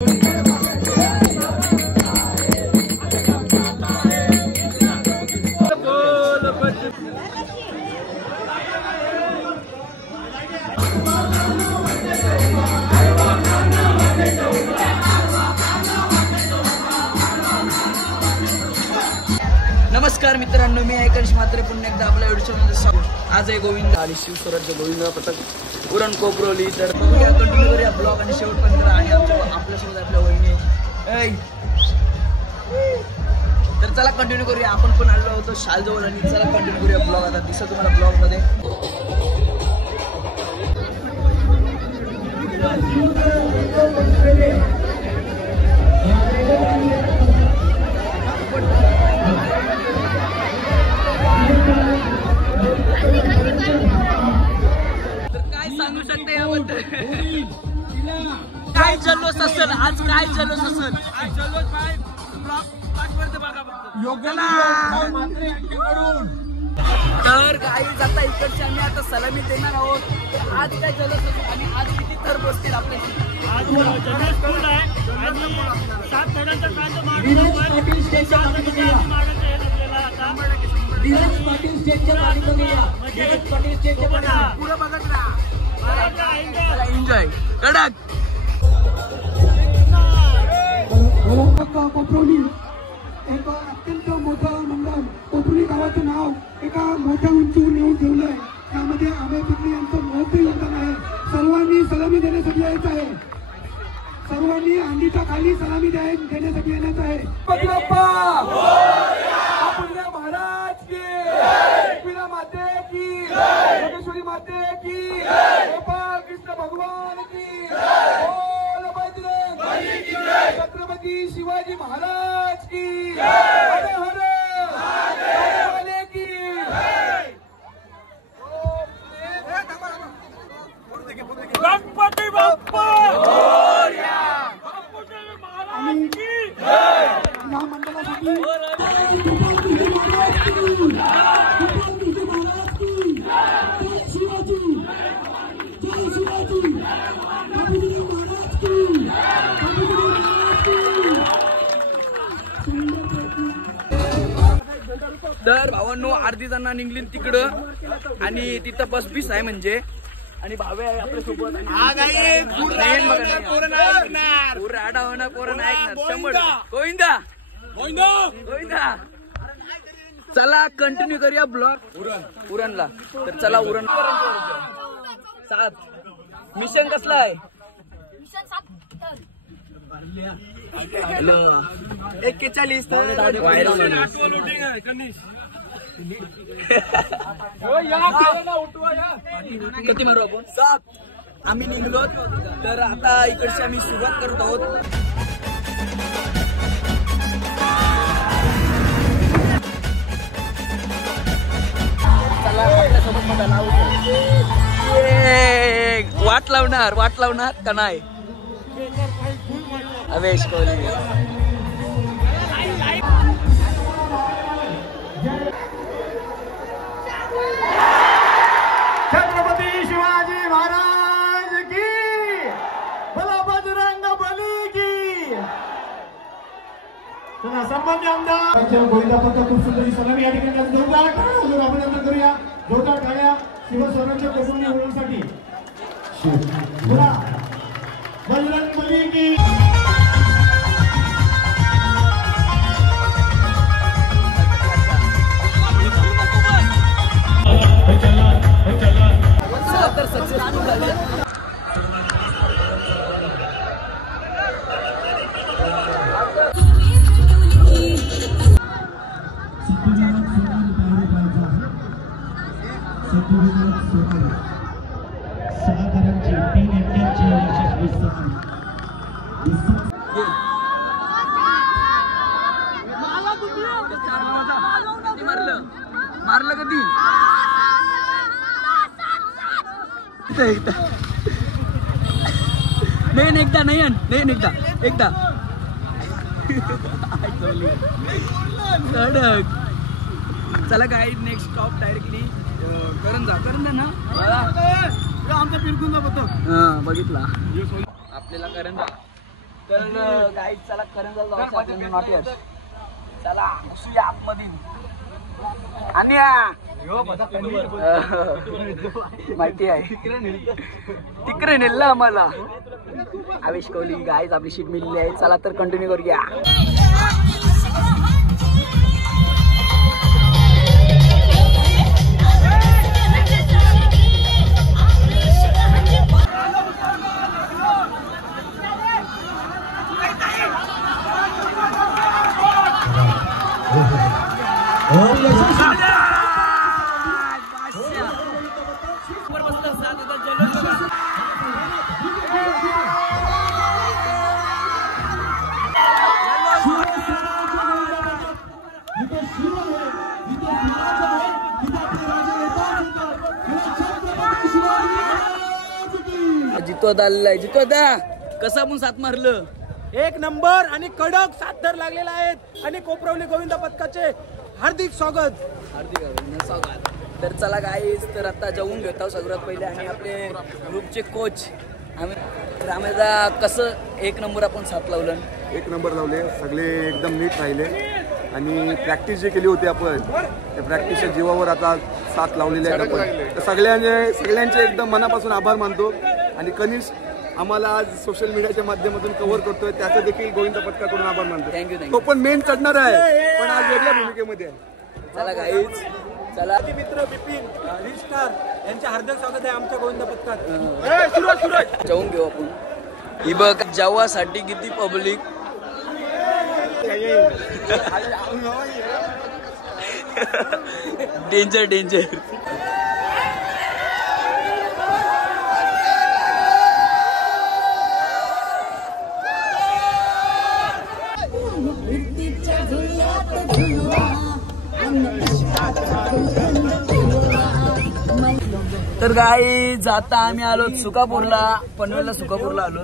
नमस्कार मित्रांनो, मी आकाश मात्रे पुन्हा एकदा आपल्या व्हिडिओमध्ये आज आहे गोविंद आणि शिवस्वराज्य गोविंद पथक उरण कोपरोली. तर बघूया, कंटिन्यू करूया ब्लॉग आणि शेवटपर्यंत. आणि आपल्यासोबत आपल्या वहिनी. तर चला कंटिन्यू करूया. आपण पण आलो होतो शालजवळ आणि चला कंटिन्यू करूया ब्लॉग. आता दिसत तुम्हाला ब्लॉग मध्ये. सांगू शकते याबद्दल काय जल्लोष असेल आज? काय जल्लोष असेल आज? जल्लोष भाई तर गाईज आता इकडचे आम्ही आता सलामी देणार आहोत. तर आज काय जल्लोष असेल आणि आज किती थर बसतील आपल्याशी? आज जल्लोष फुल आहे. 7 थरांचा कांदा एन्जॉय कडक. कोपरोली एक अत्यंत मोठं मंडळ. कोपरोली गावाचं नाव एका मोठ्या उंचीवर नेऊन ठेवलंय. त्यामध्ये अभय पिकले यांचं मोठं योगदान आहे. सर्वांनी सलामी देण्यासाठी यायचं आहे. सर्वांनी अंडीच्या खाली सलामी देण्यासाठी येण्याचं आहे. महाराज की, एकविरा माते की, योगेश्वरी माते की, गोपाल कृष्ण भगवान की, बोल बजरंग बली की जय, छत्रपती शिवाजी महाराज की, हर हर महादेव की. गणपती बाप्पा मोरया. या मंडळासाठी तर भावांनो, अर्धी जण निघली तिकडं आणि तिथं बस बीस आहे म्हणजे. आणि भावे आहे आपल्या सोबत. गोविंदा गोविंदा. चला कंटिन्यू करूया ब्लॉग उरणला. तर चला उरण 7 मिशन कसला आहे? 41 किती मारू आपण? 7 आम्ही निघलो. तर आता इकडची आम्ही सुरुवात करत आहोत. वाट लावणार का नाही? अवेश कोहली. छत्रपती शिवाजी महाराज की, भला बजरंग बली की. संबंधी आमदार गोविंदा पथक खूप सुंदर सलामी या ठिकाणी जोरदार टाळ्या अभिनंदन करूया. जोरदार टाळ्या शिवस्वराज्य कोकणी होण्यासाठी. बजरंग बली की. तर सक्सेसफुल झाले. मारलं कधी? नाही एकदा नाही एकदा चला काय नेक्स्ट स्टॉप डायरेक्टली करंजा ना. आमचा पिरकुंदा बघितला आपल्याला करंजा. तर गाईज चला करंजाला जायचं आपल्याला नॉट येत. चला घुसूया आतमध्ये. आणि माहिती आहे तिकडे नेलं आम्हाला. आवेश कोहली गाईज आपली शीट मिळली आहे. चला तर कंटिन्यू करूया. जितोदा आलेला आहे. जितोदा कसं आपण साथ मारलं. एक नंबर आणि कडक साथर लागलेला आहेत आणि कोपरवली गोविंद पथकाचे हार्दिक स्वागत. हार्दिक स्वागत. तर चला गाईज तर आता जाऊन घेतो सगळ्यात पहिले आणि आपले ग्रुपचे कोच आम्ही कसं एक नंबर आपण साथ लावलं. एक नंबर लावले. सगळे एकदम नीट राहिले आणि प्रॅक्टिस जी केली होती आपण त्या प्रॅक्टिसच्या जीवावर आता साथ लावलेली आहे आपण. तर सगळ्यांचे एकदम मनापासून आभार मानतो. आणि कनिष्ठ आम्हाला आज सोशल मीडियाच्या माध्यमातून कव्हर करतोय त्याचा देखील गोविंद पथकाकडून आभार मानतो. थँक्यू. तो पण मेन चढणार आहे पण आज वेगळ्या भूमिकेमध्ये आहे. चला गाईज चला. मित्र बिपिन रिस्टार यांचे हार्दिक स्वागत आहे आमच्या गोविंद पथकात. जाऊन घेऊ आपण. ही बघ जेवासाठी किती पब्लिक. Danger danger. तर गाईज आता आम्ही आलो सुकापूरला. पनवेलला सुकापूरला आलो.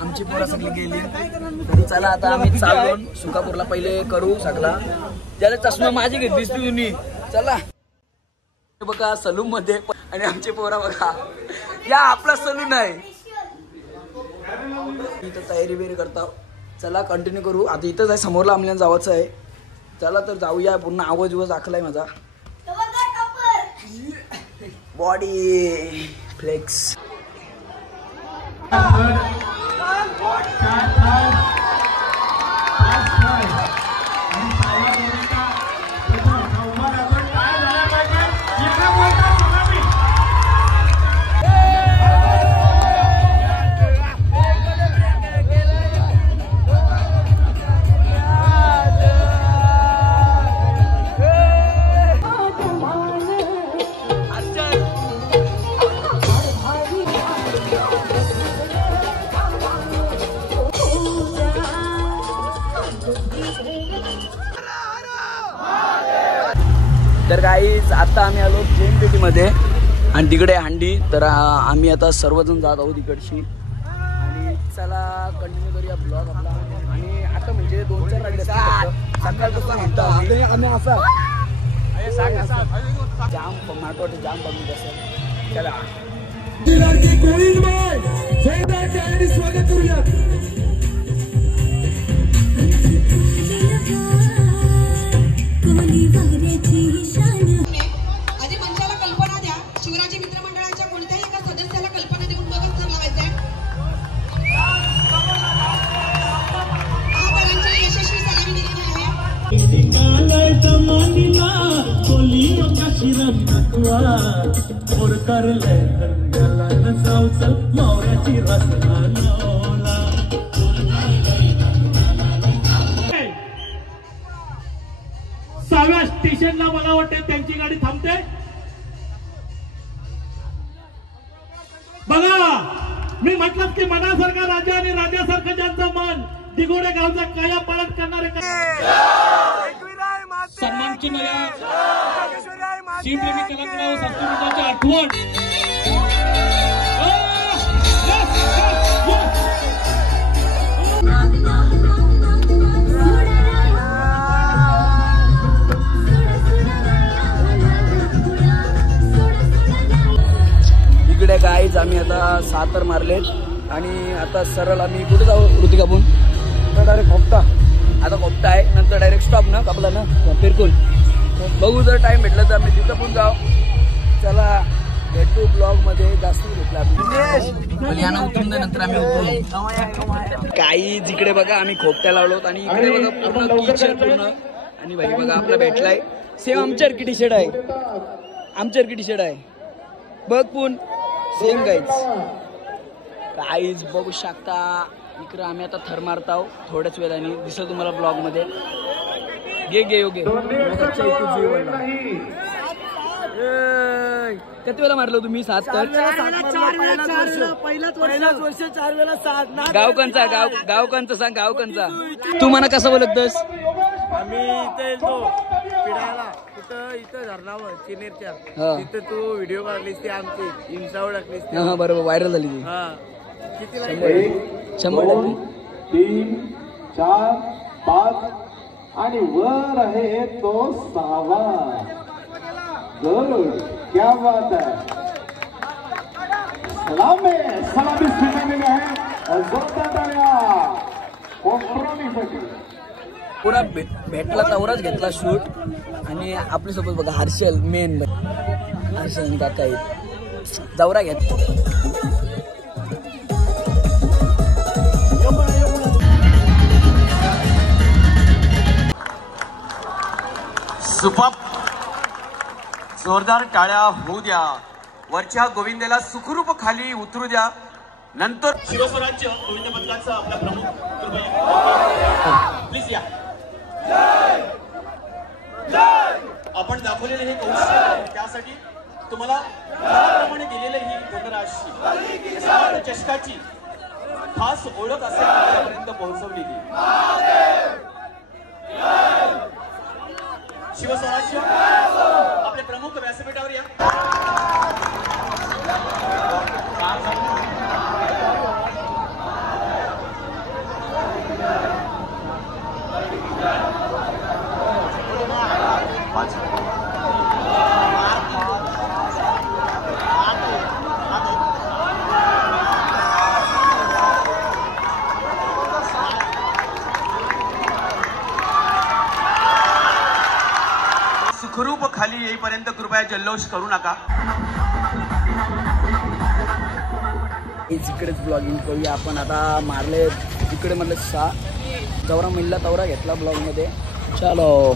आमची पोरं सगळी गेली. तर चला आता आम्ही चाललो सुकापूरला. पहिले करू सगळा. ज्याला चष्मा माझी घेतलीस तुम्ही. चला बघा सलून मध्ये आणि आमची पोरा बघा. या आपला सलून आहे. इथं तयारी बिरी करता. चला कंटिन्यू करू. आता इथंच आहे समोरला आम्हाला जावाचं आहे. चला तर जाऊया. पूर्ण आवाज विवाज आखलाय माझा. Body flex. तर गाईज आता आम्ही आलो जैन पेटीमध्ये आणि तिकडे हांडी. तर आम्ही आता सर्वजण जात आहोत इकडची. आणि चला कंटिन्यू करूया ब्लॉग आपला. आणि आता म्हणजे 2-4 राहिले सकाळपासून म्हणतो आम्ही असा जाम माटवाट जाम बघून कसं. चला स्वागत करूया. आधी मंचाला कल्पना द्या. शिवराजी मित्रमंडळाच्या कोणत्याही एका सदस्याला कल्पना देऊन बघत थर लावायचा आहे. महाबळांची यशस्वी सलामी दिलेली आहे. सहाव्या स्टेशनला मला वाटतं त्यांची गाडी थांबते. बघा मी म्हटलं की मनासारखा राजा आणि राजासारखं ज्यांचं मन दिगोडे गावचा काया पालट करणारे सन्मान चिन्ह शिवप्रेमी कलाकार संस्कृतीची आठवण. इकडे गाईज आम्ही आता सातर मारलेत आणि आता सरळ आम्ही कुठे जाऊ ऋतिक आपण डायरेक्ट खोपटा. आता खोपटा आहे, नंतर डायरेक्ट स्टॉप ना कापला ना फिरकून बघू. जर टाइम भेटला तर आम्ही तिथं पण जाऊ. चला भेटू ब्लॉग मध्ये. जास्त भेटला नंतर आम्ही उतरू. काही जिकडे बघा आम्ही खोपट्या लावलोत आणि इकडे बघा पूर्ण किचन पूर्ण. आणि भाई बघा आपला भेटलाय सेम आमच्यासारखी टी शर्ट आहे, आमच्यासारखी टी शर्ट आहे बघ पण सेम काहीच बघू शकता. इकडे आम्ही आता थर मारत आहोत थोड्याच वेळाने दिसेल तुम्हाला ब्लॉग मध्ये. घे योगे किती वेळा मारलो तुम्ही? 7 तर पहिलाच वर्ष 4 वेळा 7. गावकांचा गावकांचा सांग गावकांचा. तू मला कसं बोलतस? आम्ही इथे येतो पिढायला इथं धरणावर चिनेरच्या तिथे तू व्हिडिओ काढलीस ती आमची इंस्टावर टाकलीस. हा बरोबर व्हायरल झाली ती. हा किती 100 3 4 5 आणि वर आहे तो 6वा. गुड, क्या बात है. सलामी स्वीकारलेली आहे. जोरदार टाळ्या कोपरोलीसाठी. पुरा भेटला तवराच घेतला शूट. आणि आपल्यासोबत बघा हर्षल मेन हर्षल काका जवरा घेत. सुपाप जोरदार टाळ्या होऊ द्या. वरच्या गोविंदाला सुखरूप खाली उतरू द्या. नंतर शिवस्वराज्य गोविंद पथकाचा आपला प्रमुख प्लीज या. आपण दाखवलेले हे कौशल्य त्यासाठी तुम्हाला त्याप्रमाणे दिलेले ही धनराशी चषकाची खास ओळख असेल आपल्यापर्यंत पोहोचवलेली. शिवस्वराज्य आपले प्रमुख व्यासपीठावर या. सुखरूप खाली येईपर्यंत कृपया जल्लोष करू नका. इकडेच ब्लॉगिंग करूया आपण. आता मारले इकडे म्हटलं 6 जवरा मिळला तवरा घेतला ब्लॉग मध्ये. चलो.